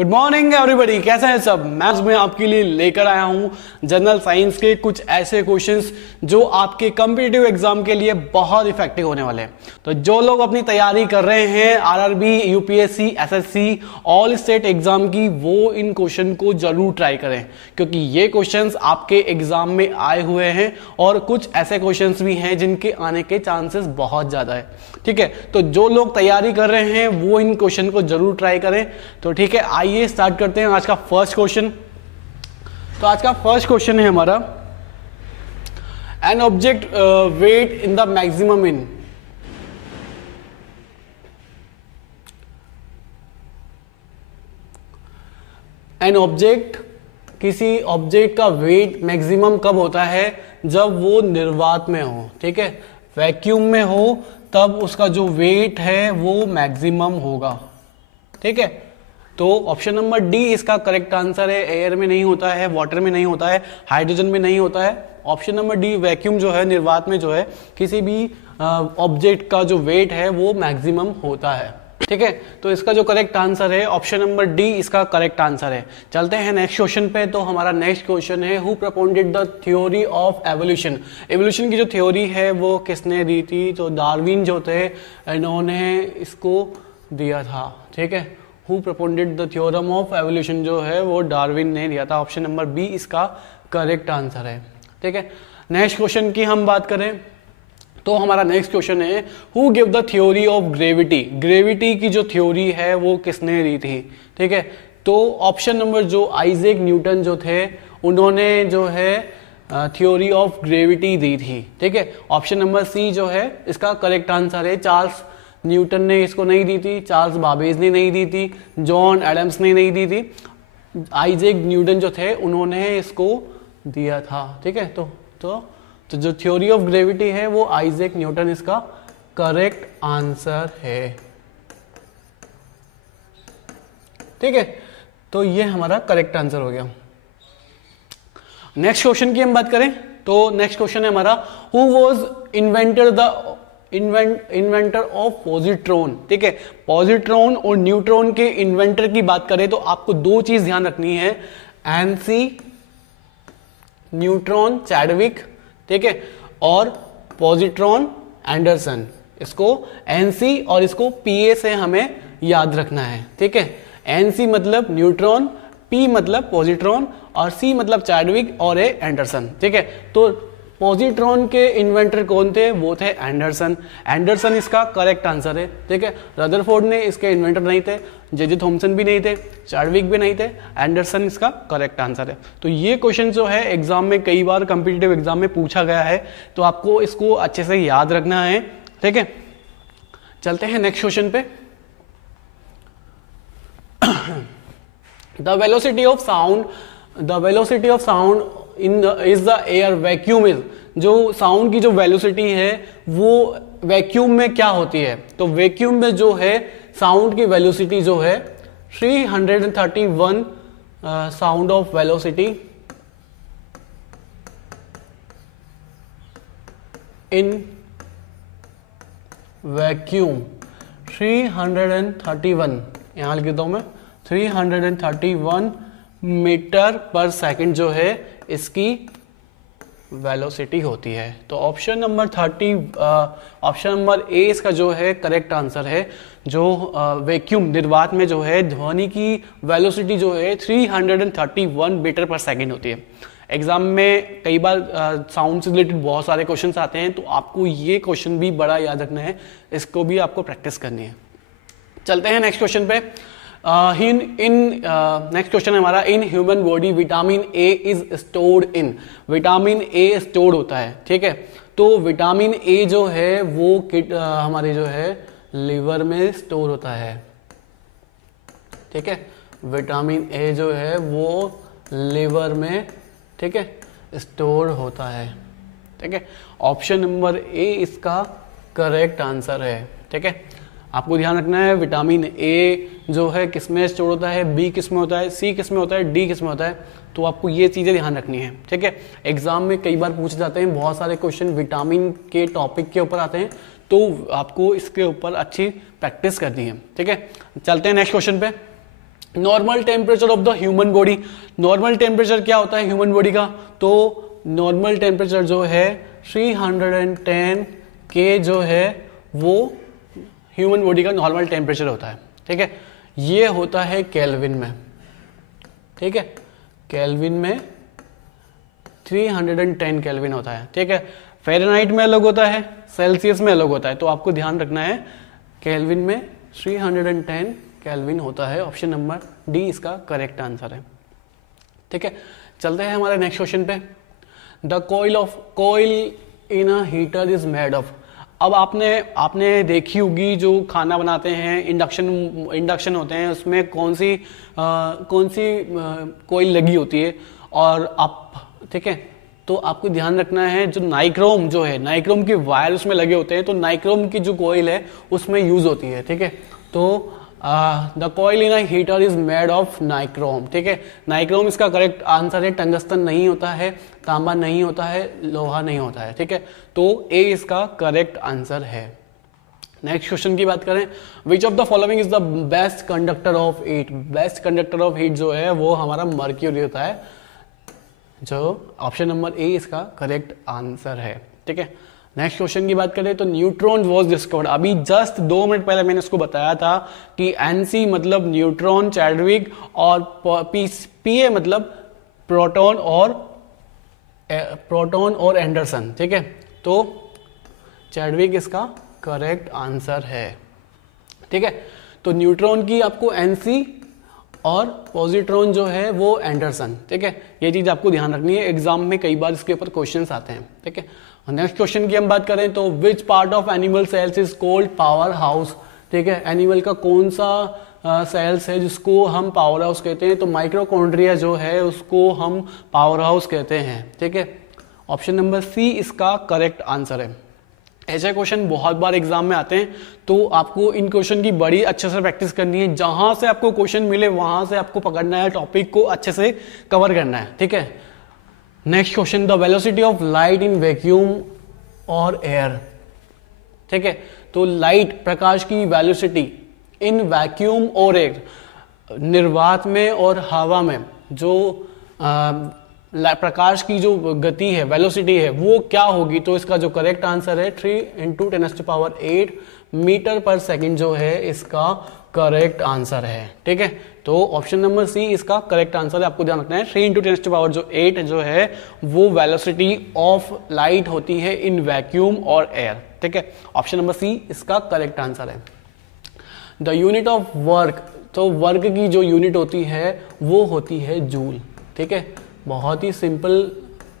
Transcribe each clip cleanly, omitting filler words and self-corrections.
Good morning everybody, कैसे हैं सब। मैथ्स में आपके लिए लेकर आया हूं जनरल साइंस के कुछ ऐसे क्वेश्चंस जो आपके कॉम्पिटिटिव एग्जाम के लिए बहुत इफेक्टिव होने वाले हैं। तो जो लोग अपनी तैयारी कर रहे हैं RRB, UPSC, SSC, all state exam की, वो इन क्वेश्चन को जरूर ट्राई करें क्योंकि ये क्वेश्चंस आपके एग्जाम में आए हुए हैं और कुछ ऐसे क्वेश्चंस भी हैं जिनके आने के चांसेस बहुत ज्यादा है। ठीक है, तो जो लोग तैयारी कर रहे हैं वो इन क्वेश्चन को जरूर ट्राई करें। तो ठीक है, आइए स्टार्ट करते हैं आज का फर्स्ट क्वेश्चन। तो आज का फर्स्ट क्वेश्चन है हमारा, an object wait in the maximum in, an object, किसी ऑब्जेक्ट का वेट मैक्सिमम कब होता है? जब वो निर्वात में हो। ठीक है, वैक्यूम में हो तब उसका जो वेट है वो मैक्सिमम होगा। ठीक है, तो ऑप्शन नंबर डी इसका करेक्ट आंसर है। एयर में नहीं होता है, वाटर में नहीं होता है, हाइड्रोजन में नहीं होता है। ऑप्शन नंबर डी वैक्यूम जो है, निर्वात में जो है किसी भी ऑब्जेक्ट का जो वेट है वो मैक्सिमम होता है। ठीक है, तो इसका जो करेक्ट आंसर है ऑप्शन नंबर डी इसका करेक्ट आंसर है। चलते हैं नेक्स्ट क्वेश्चन पे। तो हमारा नेक्स्ट क्वेश्चन है, who propounded the theory of evolution. Evolution की जो थ्योरी है वो किसने दी थी? तो डार्विन जो थे, इन्होंने इसको दिया था। ठीक है, who propounded the theorem of evolution जो है वो डार्विन ने दिया था। ऑप्शन नंबर बी इसका करेक्ट आंसर है। ठीक है, नेक्स्ट क्वेश्चन की हम बात करें तो हमारा नेक्स्ट क्वेश्चन है, who give the theory of gravity. Gravity की जो थ्योरी है वो किसने दी थी? ठीक है, तो ऑप्शन नंबर जो आइजैक न्यूटन जो थे उन्होंने जो है थ्योरी ऑफ ग्रेविटी दी थी। ठीक है, ऑप्शन नंबर सी जो है इसका करेक्ट आंसर है। चार्ल्स न्यूटन ने इसको नहीं दी थी, चार्ल्स बाबेज ने नहीं दी थी, जॉन एडम्स ने नहीं दी थी, आइजैक न्यूटन जो थे उन्होंने इसको दिया था। ठीक है, तो जो थ्योरी ऑफ ग्रेविटी है वो आइजैक न्यूटन इसका करेक्ट आंसर है। ठीक है, तो ये हमारा करेक्ट आंसर हो गया। नेक्स्ट क्वेश्चन की हम बात करें तो नेक्स्ट क्वेश्चन है हमारा, who was inventor of positron. ठीक है, पॉजिट्रॉन और न्यूट्रॉन के इन्वेंटर की बात करें तो आपको दो चीज ध्यान रखनी है, एनसी न्यूट्रॉन चैडविक, ठीक है, और पॉजिट्रॉन एंडरसन। इसको एनसी और इसको पीए से हमें याद रखना है। ठीक है, एनसी मतलब न्यूट्रॉन, पी मतलब पॉजिट्रॉन और सी मतलब चैडविक और ए एंडरसन। ठीक है, तो पॉजिट्रॉन के इन्वेंटर कौन थे? वो थे एंडरसन। एंडरसन इसका करेक्ट आंसर है। ठीक है, रदरफोर्ड ने इसके इन्वेंटर नहीं थे, जे थॉमसन भी नहीं थे, चैडविक भी नहीं थे, एंडरसन इसका करेक्ट आंसर है। तो ये क्वेश्चन जो है एग्जाम में कई बार कॉम्पिटिटिव एग्जाम में पूछा गया है, तो आपको इसको अच्छे से याद रखना है। ठीक है, चलते हैं नेक्स्ट क्वेश्चन पे। The velocity of sound in is the air vacuum is, जो साउंड की जो वेलोसिटी है वो वैक्यूम में क्या होती है? तो वैक्यूम में जो है साउंड की वेलोसिटी जो है 331 sound of velocity in vacuum 331, यहां लिख देता हूं मैं, 331 मीटर पर सेकंड जो है इसकी वेलोसिटी होती है। तो ऑप्शन नंबर ए इसका जो है करेक्ट आंसर है। जो वैक्यूम निर्वात में जो है ध्वनि की वेलोसिटी जो है 331 मीटर पर सेकंड होती है। एग्जाम में कई बार साउंड से रिलेटेड बहुत सारे क्वेश्चंस आते हैं, तो आपको ये क्वेश्चन भी बड़ा याद रखना है, इसको भी आपको प्रैक्टिस करनी है। चलते हैं नेक्स्ट क्वेश्चन पे। नेक्स्ट क्वेश्चन है हमारा, in human body vitamin A is stored in. Vitamin A stored होता है। ठीक है, तो विटामिन ए जो है वो हमारे जो है लिवर में स्टोर होता है। ठीक है, विटामिन ए जो है वो लिवर में, ठीक है, स्टोर होता है। ठीक है, ऑप्शन नंबर ए इसका करेक्ट आंसर है। ठीक है, आपको ध्यान रखना है विटामिन ए जो है किसमें स्टोर होता है, बी किसमें होता है, सी किसमें होता है, डी किसमें होता है, तो आपको ये चीजें ध्यान रखनी है। ठीक है, एग्जाम में कई बार पूछे जाते हैं, बहुत सारे क्वेश्चन विटामिन के टॉपिक के ऊपर आते हैं, तो आपको इसके ऊपर अच्छी प्रैक्टिस करनी है। ठीक है, चलते हैं नेक्स्ट क्वेश्चन पे। Normal temperature of the human body, normal temperature क्या होता है ह्यूमन बॉडी का, तो नॉर्मल टेम्परेचर जो है 310 के जो है वो ह्यूमन बॉडी का नॉर्मल टेम्परेचर होता है, ठीक है। ये होता है केल्विन में, ठीक है, केल्विन में 310 केल्विन होता है, ठीक है। फ़ारेनहाइट में अलग होता है, सेल्सियस में अलग होता है, तो आपको ध्यान रखना है केल्विन में 310 केल्विन होता है। ऑप्शन नंबर डी इसका करेक्ट आंसर है, ठीक है। चलते हैं हमारे नेक्स्ट क्वेश्चन पे। The coil in a heater is made of. अब आपने देखी होगी जो खाना बनाते हैं, इंडक्शन होते हैं, उसमें कौन सी कोयल लगी होती है, और आप, ठीक है, तो आपको ध्यान रखना है जो नाइक्रोम जो है, नाइक्रोम के वायर उसमें लगे होते हैं, तो नाइक्रोम की जो कोयल है उसमें यूज होती है, ठीक है। तो the coil in a heater is made of nichrome, ठीक है। नाइक्रोम इसका करेक्ट आंसर है। टंगस्टन नहीं होता है, तांबा नहीं होता है, लोहा नहीं होता है, ठीक है। तो ए इसका करेक्ट आंसर है। नेक्स्ट क्वेश्चन की बात करें, which of the following is the best conductor of heat. Best conductor of heat जो है वो हमारा मर्क्यूरी होता है, जो ऑप्शन नंबर ए इसका करेक्ट आंसर है, ठीक है। नेक्स्ट क्वेश्चन की बात करें तो न्यूट्रॉन वॉज डिस्कवर्ड। अभी जस्ट 2 मिनट पहले मैंने इसको बताया था कि एनसी मतलब न्यूट्रॉन, चैडविक, और पीए मतलब प्रोटॉन और एंडरसन, ठीक है। तो चैडविक इसका करेक्ट आंसर है, ठीक है। तो न्यूट्रॉन की आपको एनसी और पॉजिट्रॉन जो है वो एंडरसन, ठीक है। ये चीज आपको ध्यान रखनी है, एग्जाम में कई बार इसके ऊपर क्वेश्चंस आते हैं, ठीक है। नेक्स्ट क्वेश्चन की हम बात करें तो which part of animal cells is called power house, ठीक है। एनिमल का कौन सा सेल्स है जिसको हम पावर हाउस कहते हैं, तो माइक्रोकॉन्ड्रिया जो है उसको हम पावर हाउस कहते हैं, ठीक है। ऑप्शन नंबर सी इसका करेक्ट आंसर है। ऐसे क्वेश्चन बहुत बार एग्जाम में आते हैं, तो आपको इन क्वेश्चन की बड़ी अच्छे से प्रैक्टिस करनी है। जहां से आपको क्वेश्चन मिले वहां से आपको पकड़ना है, टॉपिक को अच्छे से कवर करना है, ठीक है। Next question, the velocity of light in vacuum और एयर, ठीक है। तो लाइट, प्रकाश की वेलोसिटी इन वैक्यूम और एयर, निर्वात में और हवा में जो प्रकाश की जो गति है, वेलोसिटी है, वो क्या होगी, तो इसका जो करेक्ट आंसर है 3 × 10⁸ मीटर पर सेकंड जो है इसका करेक्ट आंसर है, ठीक है। तो ऑप्शन नंबर सी इसका करेक्ट आंसर है। आपको ध्यान रखना है 3 × 10⁸ जो है वो वेलोसिटी ऑफ लाइट होती है इन वैक्यूम और एयर, ठीक है। ऑप्शन नंबर सी इसका करेक्ट आंसर है। द यूनिट ऑफ वर्क, तो वर्क की जो यूनिट होती है वो होती है जूल, ठीक है। बहुत ही सिंपल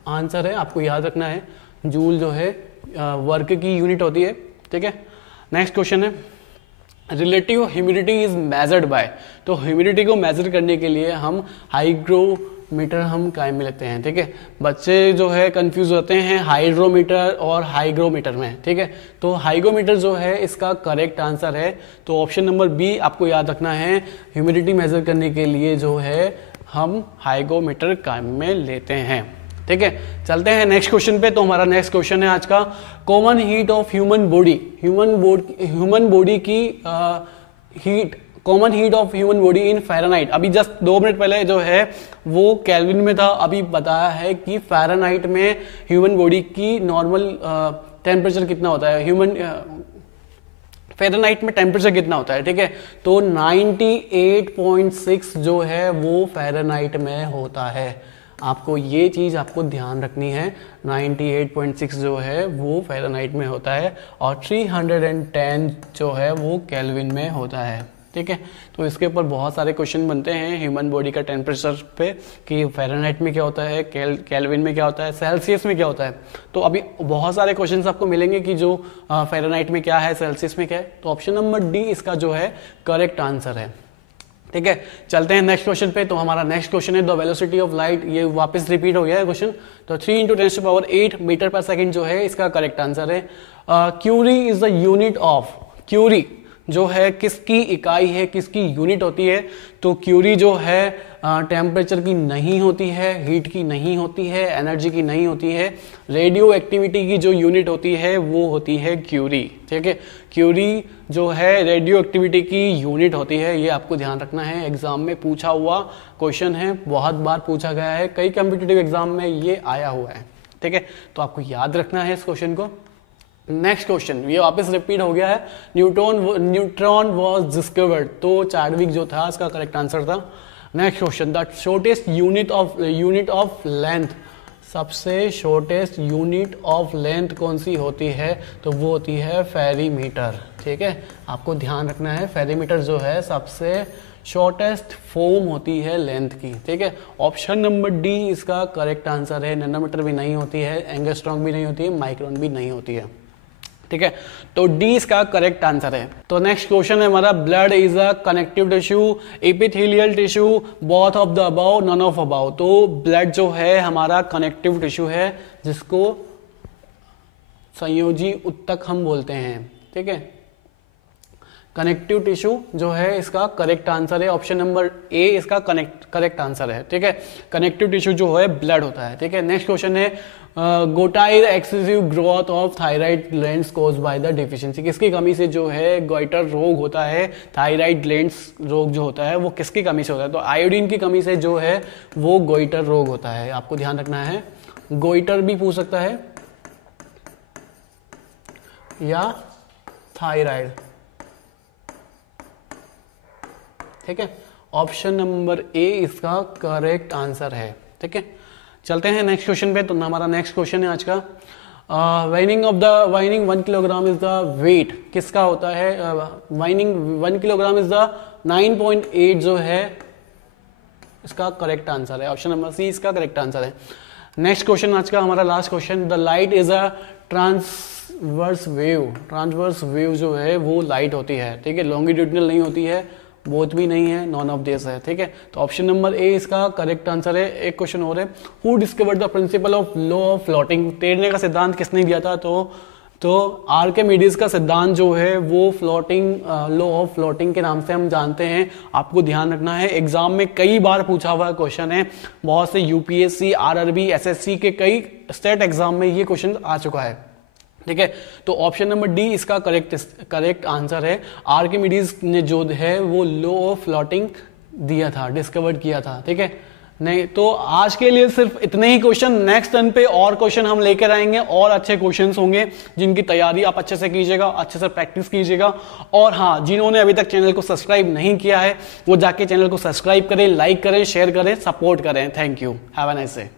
आंसर है, आपको याद रखना है, जूल जो है वर्क की यूनिट होती है, ठीक है। नेक्स्ट क्वेश्चन है, relative humidity is measured by. तो ह्यूमिडिटी को मेजर करने के लिए हम हाइग्रोमीटर हम काम में लेते हैं, ठीक है। बच्चे जो है कंफ्यूज होते हैं हाइड्रोमीटर और हाइग्रोमीटर में, ठीक है। तो हाइग्रोमीटर जो है इसका करेक्ट आंसर है। तो ऑप्शन नंबर बी आपको याद रखना है, ह्यूमिडिटी मेजर करने के लिए जो है हम हाइग्रोमीटर काम में लेते हैं, ठीक है। चलते हैं नेक्स्ट क्वेश्चन पे। तो हमारा नेक्स्ट क्वेश्चन है आज का, common heat of human body. Human body की हीट, common heat of human body in Fahrenheit. अभी जस्ट 2 मिनट पहले जो है वो केल्विन में था, अभी बताया है कि फ़ारेनहाइट में ह्यूमन बॉडी की नॉर्मल टेम्परेचर कितना होता है, फ़ारेनहाइट में टेम्परेचर कितना होता है, ठीक है। तो 98.6 जो है वो फ़ारेनहाइट में होता है। आपको ये चीज आपको ध्यान रखनी है, 98.6 जो है वो फ़ारेनहाइट में होता है और 310 जो है वो केल्विन में होता है, ठीक है। तो इसके ऊपर बहुत सारे क्वेश्चन बनते हैं ह्यूमन बॉडी का टेम्परेचर पे कि फ़ारेनहाइट में क्या होता है, केल्विन में क्या होता है, सेल्सियस में क्या होता है। तो अभी बहुत सारे क्वेश्चंस आपको मिलेंगे कि जो फ़ारेनहाइट में क्या है, सेल्सियस में क्या है। तो ऑप्शन नंबर डी इसका जो है करेक्ट आंसर है, ठीक है। चलते हैं नेक्स्ट क्वेश्चन पे। तो हमारा नेक्स्ट क्वेश्चन है द वेलोसिटी ऑफ लाइट, ये वापस रिपीट हो गया है क्वेश्चन। तो 3 × 10⁸ मीटर पर सेकंड जो है इसका करेक्ट आंसर है। Curie is the unit of, curie जो है किसकी इकाई है, किसकी यूनिट होती है, तो क्यूरी जो है टेम्परेचर की नहीं होती है, हीट की नहीं होती है, एनर्जी की नहीं होती है। रेडियो एक्टिविटी की जो यूनिट होती है वो होती है क्यूरी। ठीक है, क्यूरी जो है रेडियो एक्टिविटी की यूनिट होती है, ये आपको ध्यान रखना है। एग्जाम में पूछा हुआ क्वेश्चन है, बहुत बार पूछा गया है, कई कॉम्पिटिटिव एग्जाम में ये आया हुआ है। ठीक है, तो आपको याद रखना है इस क्वेश्चन को। नेक्स्ट क्वेश्चन ये वापस रिपीट हो गया है, न्यूट्रॉन वॉज डिस्कवर्ड, तो चार्विक जो था इसका करेक्ट आंसर था। Next question, the shortest unit of length, सबसे शॉर्टेस्ट यूनिट ऑफ लेंथ कौन सी होती है, तो वो होती है फेरीमीटर। ठीक है, आपको ध्यान रखना है, फेरीमीटर जो है सबसे शॉर्टेस्ट फॉर्म होती है लेंथ की। ठीक है, ऑप्शन नंबर डी इसका करेक्ट आंसर है। नैनोमीटर भी नहीं होती है, एंगस्ट्रॉम भी नहीं होती है, माइक्रोन भी नहीं होती है। ठीक है, तो डी इसका करेक्ट आंसर है। तो नेक्स्ट क्वेश्चन है हमारा, blood is a connective tissue, epithelial tissue, both of the above, none of above. तो ब्लड जो है हमारा कनेक्टिव टिश्यू है, जिसको संयोजी उत्तक हम बोलते हैं। ठीक है, कनेक्टिव टिश्यू जो है इसका करेक्ट आंसर है, ऑप्शन नंबर ए इसका करेक्ट आंसर है। ठीक है, कनेक्टिव टिश्यू जो है ब्लड होता है। ठीक है, नेक्स्ट क्वेश्चन है, goitre excessive growth of thyroid glands cause by the deficiency, किसकी कमी से जो है गोइटर रोग होता है, थायराइड ग्लैंड्स रोग जो होता है वो किसकी कमी से होता है, तो आयोडीन की कमी से जो है वो गोइटर रोग होता है। आपको ध्यान रखना है, गोइटर भी पूछ सकता है या थायराइड। ठीक है, ऑप्शन नंबर ए इसका करेक्ट आंसर है। ठीक है, चलते हैं नेक्स्ट क्वेश्चन पे। तो हमारा नेक्स्ट क्वेश्चन है आज का, वाइनिंग 1 किलोग्राम इज द वेट, किसका होता है, वाइनिंग 1 किलोग्राम इज द 9.8 जो है इसका करेक्ट आंसर है, ऑप्शन नंबर सी इसका करेक्ट आंसर है। नेक्स्ट क्वेश्चन आज का हमारा last question, the light is a transverse wave जो है वो लाइट होती है। ठीक है, लॉन्गिट्यूडिनल नहीं होती है, बोथ भी नहीं है, नॉन ऑफ दिस है। ठीक है, तो ऑप्शन नंबर ए इसका करेक्ट आंसर है। एक क्वेश्चन और है, who discovered the principle of law of floating, तैरने का सिद्धांत किसने दिया था, तो आर्किमिडीज का सिद्धांत जो है वो फ्लोटिंग लॉ ऑफ फ्लोटिंग के नाम से हम जानते हैं। आपको ध्यान रखना है, एग्जाम में कई बार पूछा हुआ क्वेश्चन है, बहुत से यूपीएससी, आरआरबी, एसएससी के कई स्टेट एग्जाम में ये क्वेश्चन आ चुका है। ठीक है, तो ऑप्शन नंबर डी इसका करेक्ट आंसर है। आर्किमिडीज ने जो है वो लॉ ऑफ फ्लोटिंग दिया था, डिस्कवर किया था। ठीक है, नहीं तो आज के लिए सिर्फ इतने ही क्वेश्चन, नेक्स्ट टर्न पे और क्वेश्चन हम लेकर आएंगे, और अच्छे क्वेश्चंस होंगे जिनकी तैयारी आप अच्छे से कीजिएगा, अच्छे से प्रैक्टिस कीजिएगा। और हाँ, जिन्होंने अभी तक चैनल को सब्सक्राइब नहीं किया है वो जाके चैनल को सब्सक्राइब करें, लाइक करें, शेयर करें, सपोर्ट करें। Thank you, have a nice day.